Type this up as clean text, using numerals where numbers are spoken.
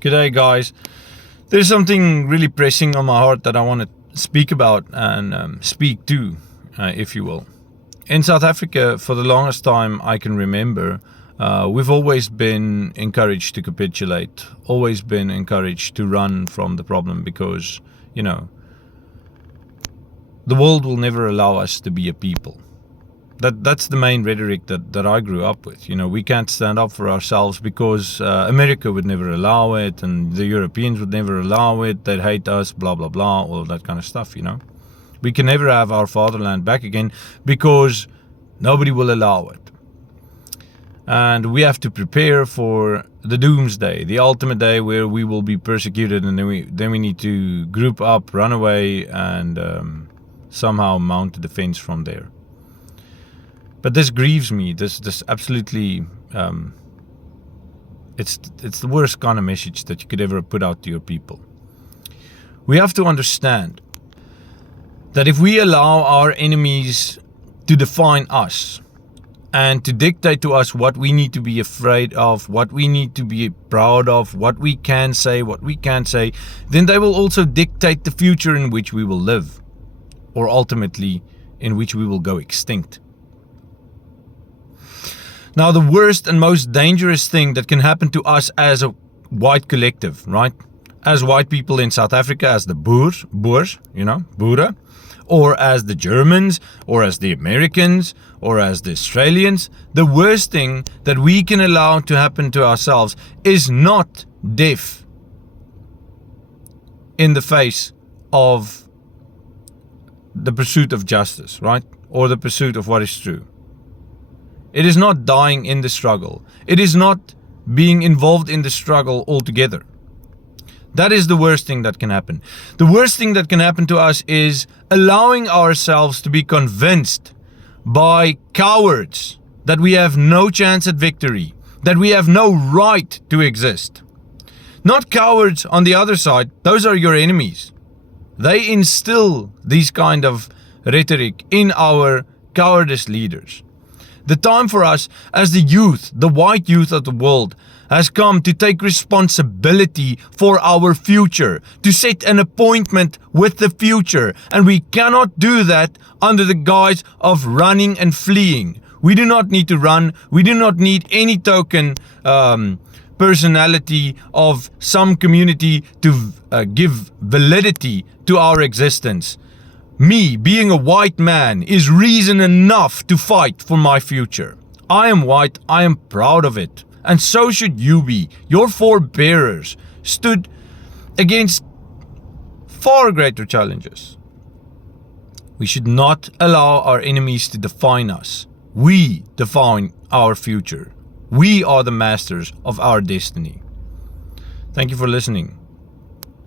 G'day guys. There's something really pressing on my heart that I want to speak about and speak to, if you will. In South Africa, for the longest time I can remember, we've always been encouraged to capitulate, always been encouraged to run from the problem because, the world will never allow us to be a people. That's the main rhetoric that I grew up with. We can't stand up for ourselves because America would never allow it and the Europeans would never allow it. They'd hate us, blah, blah, blah, all of that kind of stuff, We can never have our fatherland back again because nobody will allow it. And we have to prepare for the doomsday, the ultimate day where we will be persecuted, and then we need to group up, run away, and somehow mount a defense from there. But this grieves me. This absolutely, it's the worst kind of message that you could ever put out to your people. We have to understand that if we allow our enemies to define us and to dictate to us what we need to be afraid of, what we need to be proud of, what we can say, what we can't say, then they will also dictate the future in which we will live, or ultimately in which we will go extinct. Now, the worst and most dangerous thing that can happen to us as a white collective, right? As white people in South Africa, as the Boers, Boere, or as the Germans, or as the Americans, or as the Australians, the worst thing that we can allow to happen to ourselves is not death in the face of the pursuit of justice, right? Or the pursuit of what is true. It is not dying in the struggle. It is not being involved in the struggle altogether. That is the worst thing that can happen. The worst thing that can happen to us is allowing ourselves to be convinced by cowards that we have no chance at victory, that we have no right to exist. Not cowards on the other side. Those are your enemies. They instill these kind of rhetoric in our cowardice leaders. The time for us as the youth, the white youth of the world, has come to take responsibility for our future, to set an appointment with the future. And we cannot do that under the guise of running and fleeing. We do not need to run. We do not need any token personality of some community to give validity to our existence. Me, being a white man, is reason enough to fight for my future. I am white, I am proud of it. And so should you be. Your forebearers stood against far greater challenges. We should not allow our enemies to define us. We define our future. We are the masters of our destiny. Thank you for listening.